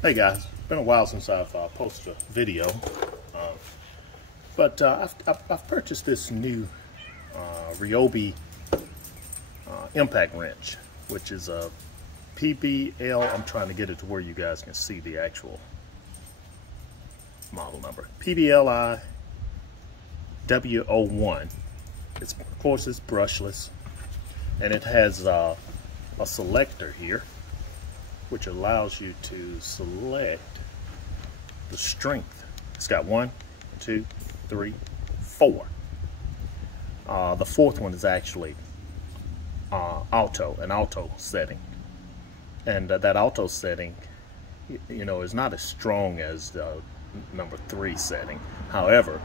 Hey guys, been a while since I've posted a video, but I've purchased this new Ryobi impact wrench, which is a PBL. I'm trying to get it to where you guys can see the actual model number. PBLIW01. Of course, it's brushless, and it has a selector here, which allows you to select the strength. It's got 1, 2, 3, 4. The fourth one is actually an auto setting, and that auto setting, you know, is not as strong as the number 3 setting. However,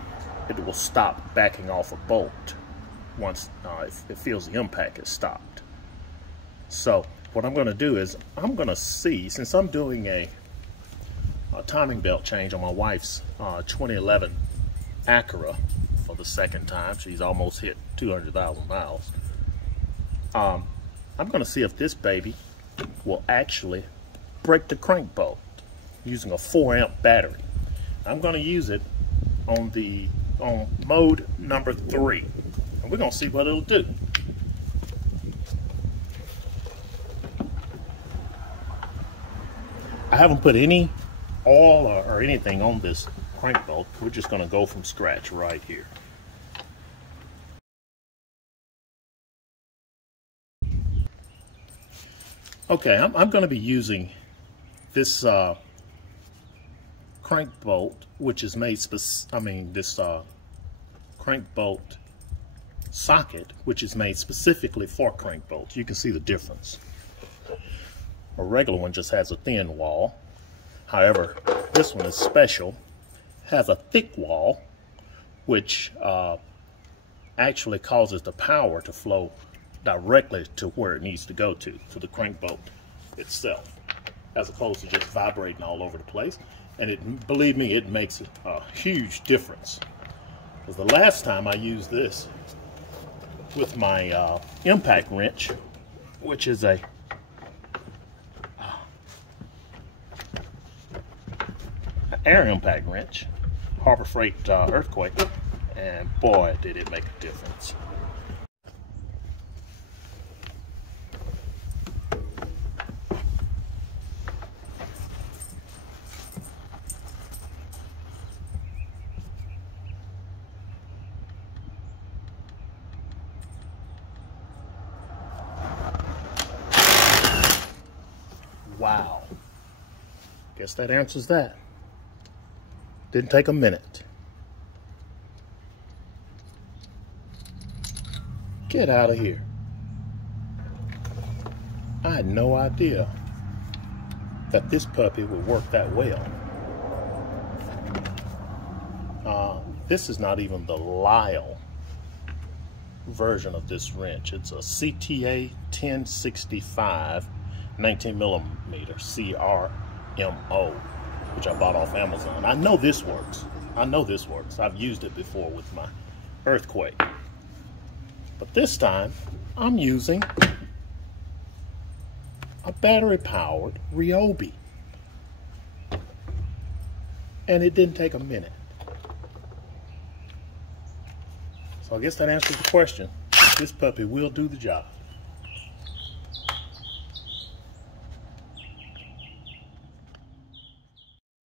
it will stop backing off a bolt once it feels the impact has stopped. So what I'm going to do is I'm going to see, since I'm doing a timing belt change on my wife's 2011 Acura for the second time. She's almost hit 200,000 miles. I'm going to see if this baby will actually break the crank bolt using a 4-amp battery. I'm going to use it on mode number 3, and we're going to see what it'll do. I haven't put any oil or anything on this crank bolt. We're just going to go from scratch right here. Okay, I'm going to be using this crank bolt, which is made this crank bolt socket, which is made specifically for crank bolts. You can see the difference. A regular one just has a thin wall. However, this one is special, has a thick wall, which actually causes the power to flow directly to where it needs to go to the crank bolt itself, as opposed to just vibrating all over the place. And believe me, it makes a huge difference. Because the last time I used this with my impact wrench, which is a air impact wrench, Harbor Freight earthquake, and boy, did it make a difference. Wow, guess that answers that. Didn't take a minute. Get out of here. I had no idea that this puppy would work that well. This is not even the Lyle version of this wrench. It's a CTA 1065 19mm CRMO, which I bought off Amazon. I know this works. I've used it before with my earthquake. But this time, I'm using a battery-powered Ryobi. And it didn't take a minute. So I guess that answers the question. This puppy will do the job.